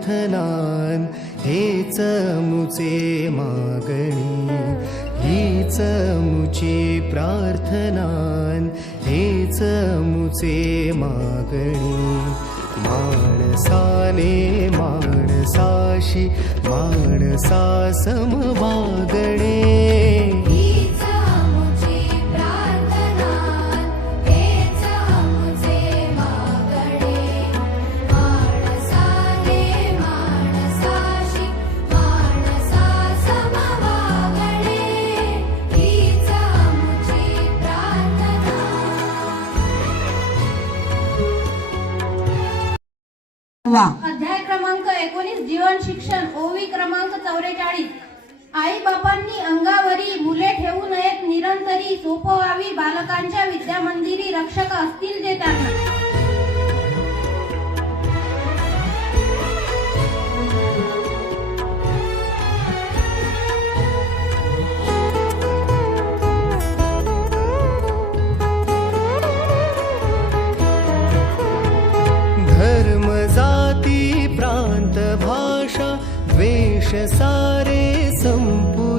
प्रार्थनान हेच मुचे मागणी, हीच मुची प्रार्थनान हेच मुचे मागणी. माणसाने माणसाशी माणसा सम वागणे, अध्याय क्रमांक 19 जीवन शिक्षण ओवी क्रमांक 44. आई बापांनी अंगावरी मुले ठेवू नयेत निरंतरी, सोपवावी बालकांच्या विद्यामंदिरी, रक्षक असतील जे त्यांना. धर्म जाती प्रांत भाषा द्वेष सारे संपू